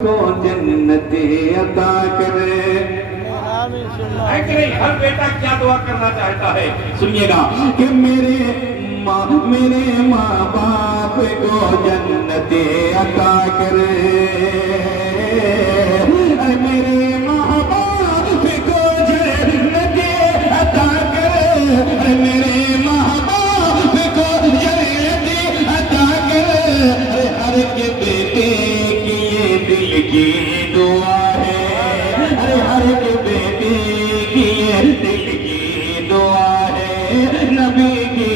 کو جنتی عطا کرے. ہے کہ نہیں؟ ہر بیٹا کیا دعا کرنا چاہتا ہے؟ سنیے گا کہ میرے ماں باپ کو جنتی عطا کرے. میرے ماں باپ کو جنتی عطا کرے. میرے ماں باپ کو جنتی عطا کرے. ہر کے بیٹے کی یہ دل کی دعا ہے. ہر کے بیٹے کی یہ دل کی دعا ہے. نبی کی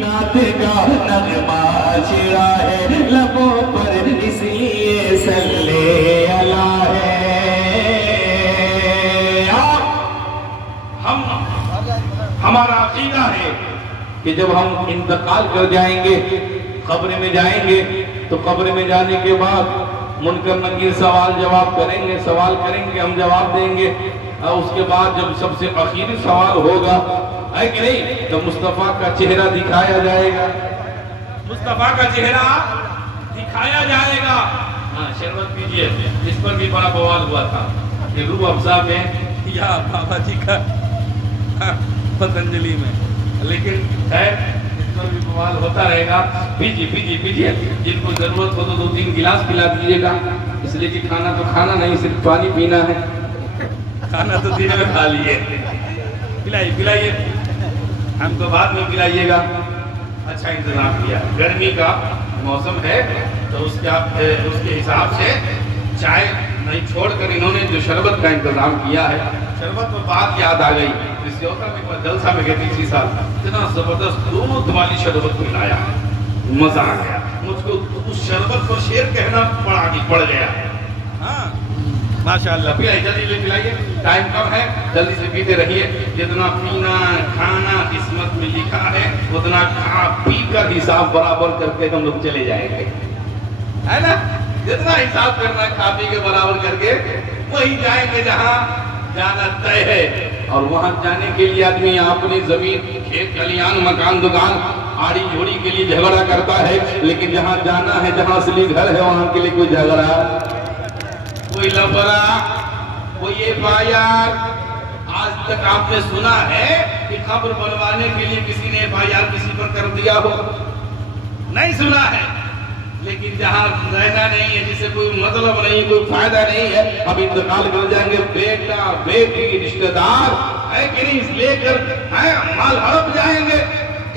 نعت کا نغمہ چھڑا ہے لبوں پر اس لیے صلی اللہ ہے. ہمارا عقیدہ ہے کہ جب ہم انتقال کر جائیں گے قبر میں جائیں گے تو قبر میں جانے کے بعد منکر نکیر سوال جواب کریں گے, ہم جواب دیں گے. اور اس کے بعد جب سب سے آخری سوال ہوگا ہے کہ نہیں تو مصطفیٰ کا چہرہ دکھایا جائے گا. مصطفیٰ کا چہرہ دکھایا جائے گا. ہاں شربت پیجئے. اس پر بھی بڑا بوال ہوا تھا کہ روح افزا میں یا بابا جی کا پتنجلی میں, لیکن خیر اس پر بھی بوال ہوتا رہے گا. پیجئے. جن کو ضرورت ہو تو 2-3 گلاس پلا دیجئے گا, اس لیے کہ کھانا تو کھانا نہیں, صرف پانی پینا ہے. کھانا تو دن میں کھا لیے. پلائیے ہم کو بعد میں پلائیے گا. اچھا انتظام کیا. گرمی کا موسم ہے تو اس کے حساب سے چائے نہیں چھوڑ کر انہوں نے جو شربت کا انتظام کیا ہے. شربت پر بات یاد آ گئی. اس جوتا میں جلسہ میں گئے تھے اسی سال, اتنا زبردست دودھ والی شربت پلایا, مزہ آ گیا. مجھ کو اس شربت پر شعر کہنا پڑ گیا. ہاں ماشاءاللہ. جلدی پلائیے, ٹائم کم ہے, جلدی سے پیتے رہیے. جتنا پینا کھانا قسمت میں لکھا ہے اتنا کھا پی کر حساب برابر کر کے ہم لوگ چلے جائیں گے, ہے نا. جتنا حساب کرنا کھا پی کے برابر کر کے وہی جائیں گے جہاں جانا طے ہے. اور وہاں جانے کے لیے آدمی اپنی زمین کھیت کھلیان مکان دکان آڑی جھوڑی کے لیے جھگڑا کرتا ہے, لیکن جہاں جانا ہے جہاں اصلی گھر ہے وہاں کے لیے کوئی جھگڑا, کوئی لفڑا, کوئی FIR. آج تک آپ نے سنا ہے کہ قبر بنوانے کے لیے کسی نے FIR کسی پر کر دیا ہو؟ نہیں سنا ہے. لیکن جہاں رہنا نہیں ہے, جسے کوئی مطلب نہیں, کوئی فائدہ نہیں ہے, اب انتقال کر جائیں گے, بیٹا بیٹی رشتہ دار ہے کہ نہیں لے کر مال ہڑپ جائیں گے.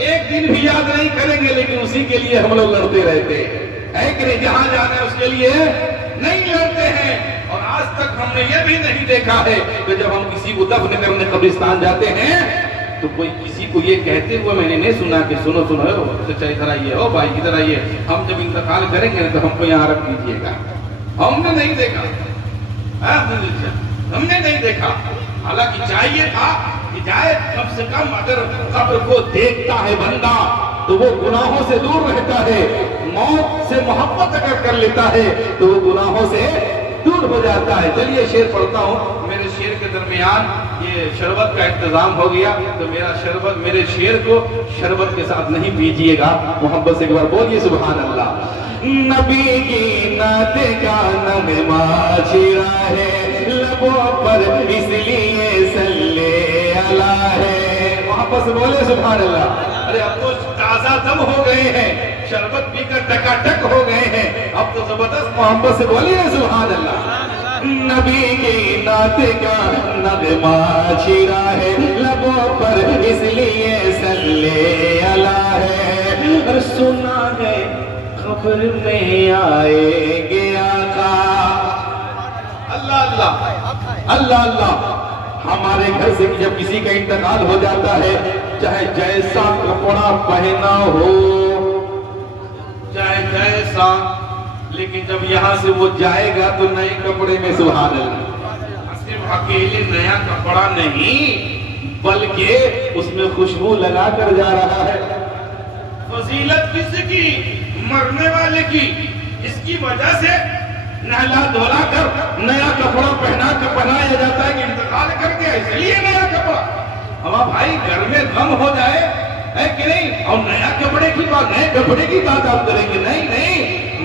ایک دن بھی یاد نہیں کریں گے, لیکن اسی کے لیے ہم لوگ لڑتے رہتے ہیں کہ نہیں. جہاں جانا ہے اس کے لیے نہیں لڑتے ہیں. اور آج تک ہم نے یہ بھی نہیں دیکھا ہے کہ جب ہم کسی کو دفن کرنے قبرستان جاتے ہیں تو کوئی کسی کو یہ کہتے ہوئے میں نے نہیں سنا کہ سنو چچا ادھر آئیے, ہو بھائی ادھر آئیے, ہم جب انتقال کریں گے تو ہم کو یہاں رکھ دیجیے گا. ہم نے نہیں دیکھا, ہم نے نہیں دیکھا. حالانکہ چاہیے تھا کہ جائے کم سے کم. اگر قبر کو دیکھتا ہے بندہ تو وہ گناہوں سے دور رہتا ہے, موت سے محبت اگر کر لیتا ہے تو وہ گناہوں سے دور ہو جاتا ہے. چلیے شعر پڑھتا ہوں. میرے شعر کے درمیان یہ شربت کا انتظام ہو گیا تو میرے شعر کو شربت کے ساتھ نہیں پیجئے گا, محبت سے ایک بار بولیے سبحان اللہ. نبی کی نعت کا نغمہ چھڑا ہے لبوں پر اس لیے صلی اللہ ہے. محبت سے بولے سبحان اللہ. ارے اب تو تازہ دم ہو گئے ہیں, شربت پی کر ٹکا ٹک ہو گئے ہیں, اب تو زبردست محبت سے بولیے سبحان اللہ. نبی کی نعت کا نغمہ چھڑا ہے لبوں پر اس لیے صلی اللہ ہے. اور سنا ہے خبر میں آئے گے آقا. اللہ اللہ اللہ اللہ. ہمارے گھر سے جب کسی کا انتقال ہو جاتا ہے, چاہے جیسا کپڑا پہنا ہو, چاہے جیسا, لیکن جب یہاں سے وہ جائے گا تو نئے کپڑے میں سبحان اللہ. صرف اکیلے نیا کپڑا نہیں بلکہ اس میں خوشبو لگا کر جا رہا ہے. فضیلت کس کی؟ مرنے والے کی. اس کی وجہ سے نہلا دھولا کر نیا کپڑا پہنایا جاتا ہے کہ انتقال کر کے, اس لیے نیا کپڑا. ہمارا بھائی گھر میں غم ہو جائے ہے کہ نہیں, اور نیا کپڑے کی بات, نئے کپڑے کی بات آپ کریں گے, نہیں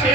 6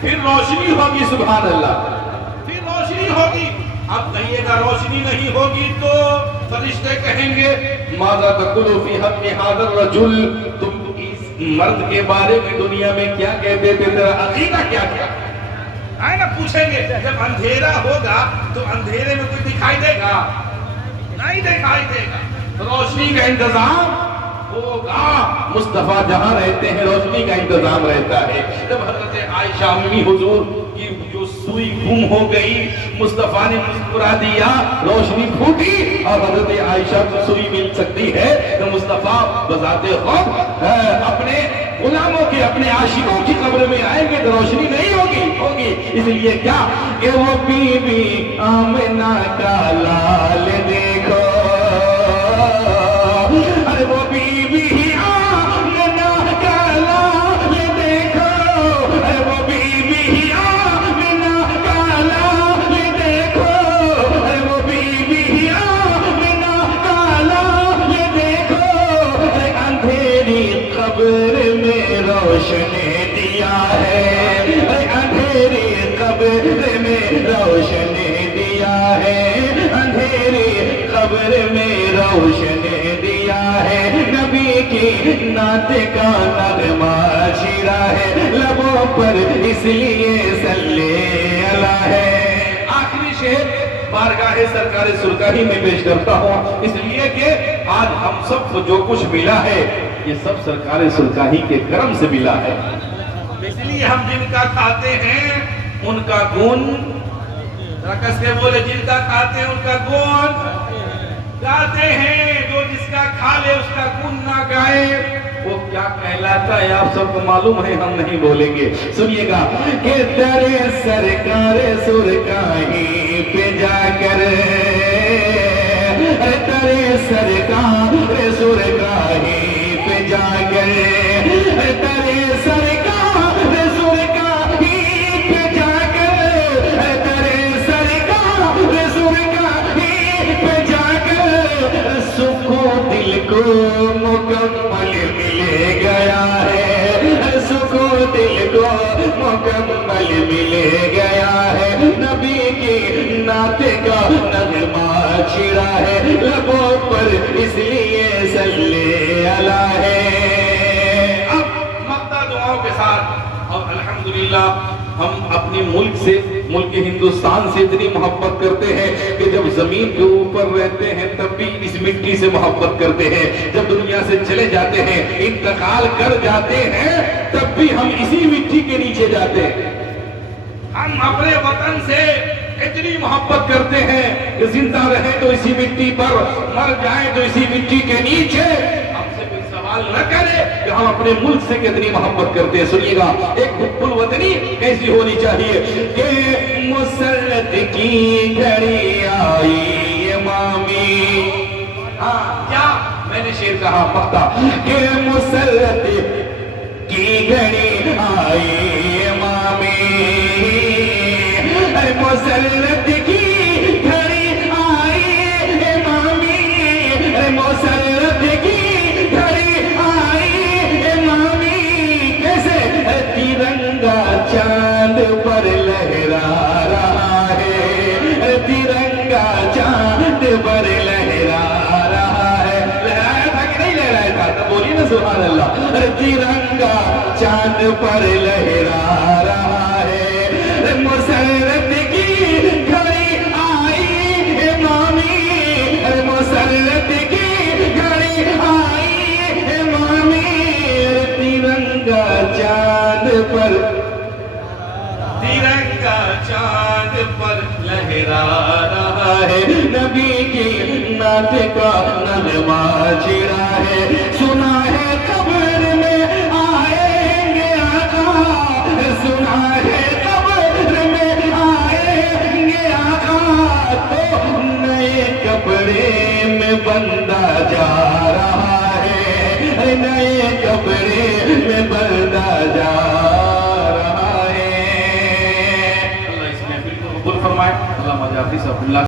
پھر روشنی ہوگی، سبحان اللہ، پھر روشنی ہوگی۔ اب کہیے گا روشنی نہیں ہوگی تو فرشتے کہیں گے ماذا تقول فی حق ھذا الرجل، تم اس مرد کے بارے میں دنیا میں کیا کہتے تھے، تیرا عقیدہ کیا کیا ہے نا، پوچھیں گے۔ جب اندھیرا ہوگا تو اندھیرے میں کوئی دکھائی دے گا؟ نہیں دکھائی دے گا۔ روشنی کا انتظام ہوگا، مصطفیٰ جہاں رہتے ہیں روشنی کا انتظام رہتا ہے۔ جب حضرت عائشہ امی حضور کی جو سوئی گم ہو گئی، مصطفیٰ نے مسکرا دیا، روشنی پھوٹی اور حضرت عائشہ کو سوئی مل سکتی ہے، تو مصطفیٰ بذات خود اپنے غلاموں کے، اپنے عاشقوں کی قبر میں آئیں گے تو روشنی نہیں ہوگی۔ اس لیے کیا کہ وہ بی بی آمنہ کا لال دیکھو، ارے وہ بی بی آمنہ کا لال دیکھو، ارے وہ بی بی آمنہ کا لال دیکھو، ارے وہ بی بی آمنہ کا لال دیکھو، ارے اندھیری قبر میں روشن دیا ہے، ارے اندھیری قبر میں روشن دیا ہے، اندھیری قبر میں روشن دیا ہے، نبی کی نعت کا نغمہ چھیڑا ہے لبوں پر، اس لیے صلی اللہ ہے۔ آخری شعر بارگاہ سرکار سرکاری میں پیش کرتا ہوں، اس لیے کہ آج ہم سب کو جو کچھ ملا ہے یہ سب سرکار سرکاری کے کرم سے ملا ہے، اس لیے ہم جن کا کھاتے ہیں ان کا گن، رکس کے بولے، جن کا کھاتے ہیں ان کا گن گاتے ہیں، جو جس کا کھا لے اس کا گن نہ گائے وہ کیا کہلاتا ہے آپ سب کو معلوم ہے، ہم نہیں بولیں گے، سنیے گا کہ تیرے سرکار سرکاری پہ جا کر، تیرے سرکار سرکاری پہ جا کر، تیرے سرکار سرکاری پہ جا کر، تیرے سرکار سرکاری پہ جا کر، سکون دل کو مکمل مل گیا ہے، سکون دل کو مکمل مل گیا ہے، نبی کی نعت کا نغمہ چھڑا ہے لبوں پر، اس لیے صلی اللہ ہے۔ اب مقطع دعاؤں کے ساتھ اور الحمدللہ ہم اپنی ملک سے، ملک ہندوستان سے اتنی محبت کرتے ہیں کہ جب زمین کے اوپر رہتے ہیں تب بھی اس مٹی سے محبت کرتے ہیں، جب دنیا سے چلے جاتے ہیں، انتقال کر جاتے ہیں، تب بھی ہم اسی مٹی کے نیچے جاتے ہیں۔ ہم اپنے وطن سے اتنی محبت کرتے ہیں کہ زندہ رہیں تو اسی مٹی پر، مر جائیں تو اسی مٹی کے نیچے۔ ہم سے کوئی سوال نہ کرے کہ ہم اپنے ملک سے کتنی محبت کرتے ہیں، سنیے گا ایک حب الوطنی ایسی ہونی چاہیے کہ مسرت کی گھڑی آئی امامی، کیا میں نے شعر کہا پختہ کہ مسرت کی گھڑی آئی امامی، مسرت کی گھڑی آئی امامی، مسرت کی گھڑی آئی امامی، کیسے ترنگا چاند پر لہرا رہا ہے، ترنگا چاند پر لہرا رہا ہے، لہرایا تھا کہ نہیں لہرایا تھا، تو بولیے نا سبحان اللہ، ترنگا چاند پر لہرا رہا ہے، مسرت کی گھڑی آئی امامی، مسرت کی گھڑی آئی امامی، ترنگا چاند پر، ترنگا چاند پر لہرا رہا ہے، نبی کی نعت کا نغمہ چھڑا ہے، سنا ہے قبر میں آئیں گے آقا، سنا ہے نئے کپڑے میں بندہ جا رہا ہے، نئے کپڑے میں بندہ جا رہا ہے۔ اللہ اس محفل کو قبول فرمائے، اللہ مجاہد سے اللہ